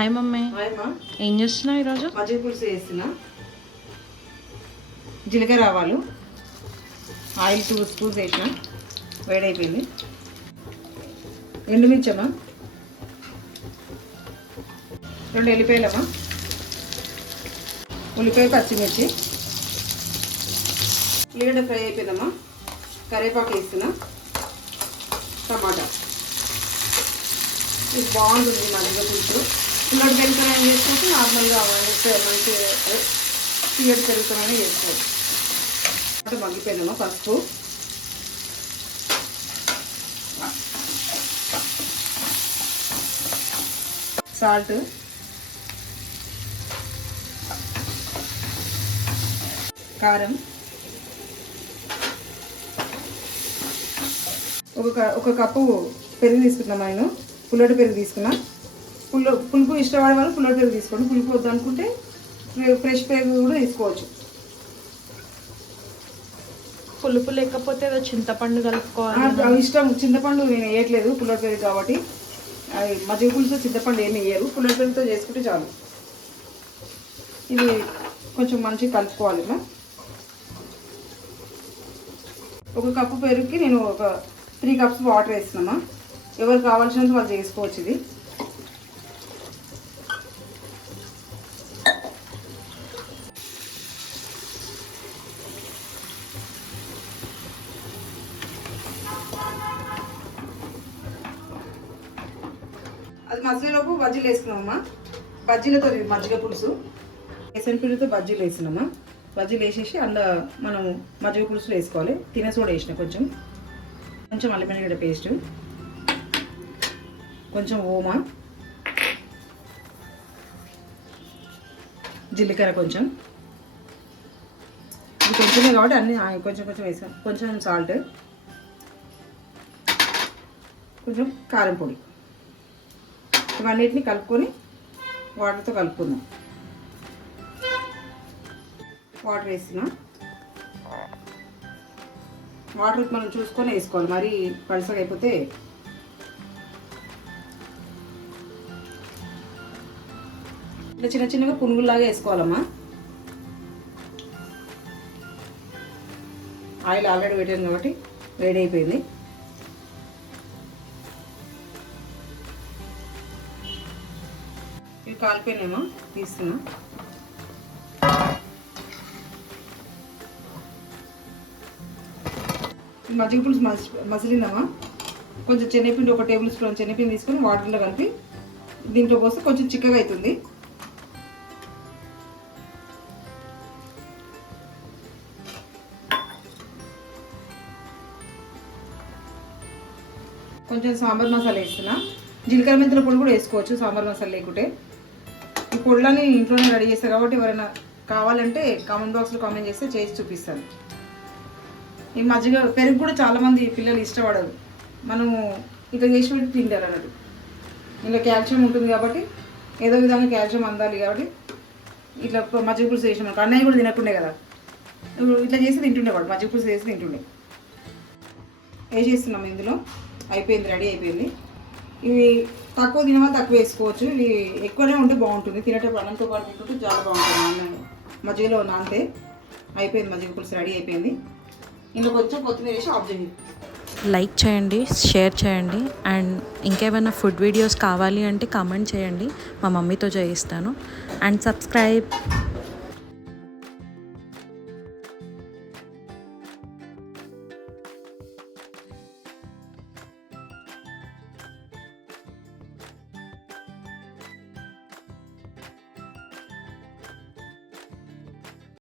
Hi mummy. ఏం చేస్తున్నావు ఈరోజు? మజ్జిగ పులుసు వేస్తున్నా జీలకర్ర ఆవాలు ఆయిల్ టూ స్పూన్స్ వేసిన వేడైపోయింది. ఎండుమిర్చమ్మా. రెండు ఎల్లిపాయలమ్మా. ఉల్లిపాయ పచ్చిమిర్చి. ఉల్లిగడ్డ ఫ్రై అయిపోయిందమ్మా. కరివేపాకు వేస్తున్నా. టమాటా. ఇది బాగుంటుంది మజ్జిగ పులుసు. పుల్లడి పెరుగుతామని చేసుకోవచ్చు నార్మల్గా మంచి మంచి తీయటి పెరుగుతామని చేసుకోవచ్చు అంటే మగ్గిపోయిందమ్మా పసుపు. సాల్ట్. కారం. ఒక ఒక కప్పు పెరుగు తీసుకున్నాం ఆయన. పుల్లటి పెరుగు తీసుకున్నాను పుల్ల పులుపు ఇష్టపడే వాళ్ళు పుల్లటి పెరుగు తీసుకోండి. పులుపు వద్దు అనుకుంటే ఫ్రె- ఫ్రెష్ పెరుగు కూడా తీసుకోవచ్చు. పులుపు లేకపోతే ఏదో చింతపండు కలుపుకోవాలి ఇష్టం. చింతపండు నేను వేయట్లేదు పుల్లటి పెరుగు కాబట్టి. అది మజ్జిగ పులుసు చింతపండు ఏమి వేయరు. పుల్లటి పెరుగుతో చేసుకుంటే చాలు. ఇది కొంచెం మంచిగా కలుపుకోవాలి ఇట్లా ఒక కప్పు పెరుగుకి నేను ఒక త్రీ కప్స్ వాటర్ వేస్తున్నామా ఎవరు కావాల్సినంత వాళ్ళు చేసుకోవచ్చు ఇది. మధ్యలోపు బజ్జీలు వేసుకున్నామమ్మా. బజ్జీలతో మజ్జిగ పులుసు. ఎసనపిండితో బజ్జీలు వేసినామా బజ్జీలు వేసేసి అందులో మనం మజ్జిగ పులుసులో వేసుకోవాలి. తిన సోడ వేసిన కొంచెం. కొంచెం అల్లం పేస్ట్ కొంచెం ఓమా. జీలకర్ర కొంచెం. ఇది కొంచెమే కాబట్టి అన్ని కొంచెం కొంచెం వేసాం కొంచెం సాల్ట్. కొంచెం కారం పొడి. ఇవన్నిటిని కలుపుకొని వాటర్తో కలుపుకుందాం. వాటర్ వేసిన వాటర్ మనం చూసుకొని వేసుకోవాలి. మరీ పలుసగా అయిపోతే ఇట్లా చిన్న చిన్నగా పునుగుల్లాగా వేసుకోవాలమ్మా. ఆయిల్ ఆల్రెడీ పెట్టాను కాబట్టి వేడి ఇవి కాలిపోయినేమో తీస్తున్నా. మజ్జిగ పులుసు మసిలినామా కొంచెం శనగపిండి ఒక టేబుల్ స్పూన్ శనగపిండి తీసుకొని వాటర్లో కలిపి దీంట్లో పోస్తే కొంచెం చిక్కగా అవుతుంది. కొంచెం సాంబార్ మసాలా వేస్తున్నా. జీలకర్ర మెంతుల పొడి కూడా వేసుకోవచ్చు సాంబార్ మసాలా లేకుంటే. ఈ ఇంట్లోనే రెడీ చేస్తారు కాబట్టి ఎవరైనా కావాలంటే కామెంట్ బాక్స్లో కామెంట్ చేస్తే చేసి చూపిస్తాను. ఈ మజ్జిగ పెరుగు కూడా చాలామంది పిల్లలు ఇష్టపడరు. మనం ఇట్లా చేసి పెట్టి తింటారు అన్నట్టు. ఇందులో కాల్షియం ఉంటుంది కాబట్టి ఏదో విధంగా కాల్షియం అందాలి కాబట్టి ఇట్లా మజ్జిగ పులుసు చేసిన అన్నయ్య కూడా తినకుండే కదా. ఇప్పుడు ఇట్లా చేసి తింటుండేవాడు మజ్జిగ పులుసు చేసి తింటుండే. వేసేస్తున్నాం ఇందులో? అయిపోయింది రెడీ అయిపోయింది. ఇవి తక్కువ తినమని తక్కువ వేసుకోవచ్చు. ఇవి ఎక్కువనే ఉంటే బాగుంటుంది. తినేటప్పుడు అన్నంతో పాటు తింటుంటే చాలా బాగుంటుంది. అన్నం మజ్జిగలో నానితే అయిపోయింది మజ్జిగ పులుసు రెడీ అయిపోయింది. ఇందులో కొంచెం కొత్తిమీర వేసి ఆఫ్ చేయండి లైక్ చేయండి షేర్ చేయండి అండ్ ఇంకేమైనా ఫుడ్ వీడియోస్ కావాలి అంటే కామెంట్ చేయండి. మా మమ్మీతో చేయిస్తాను. And subscribe.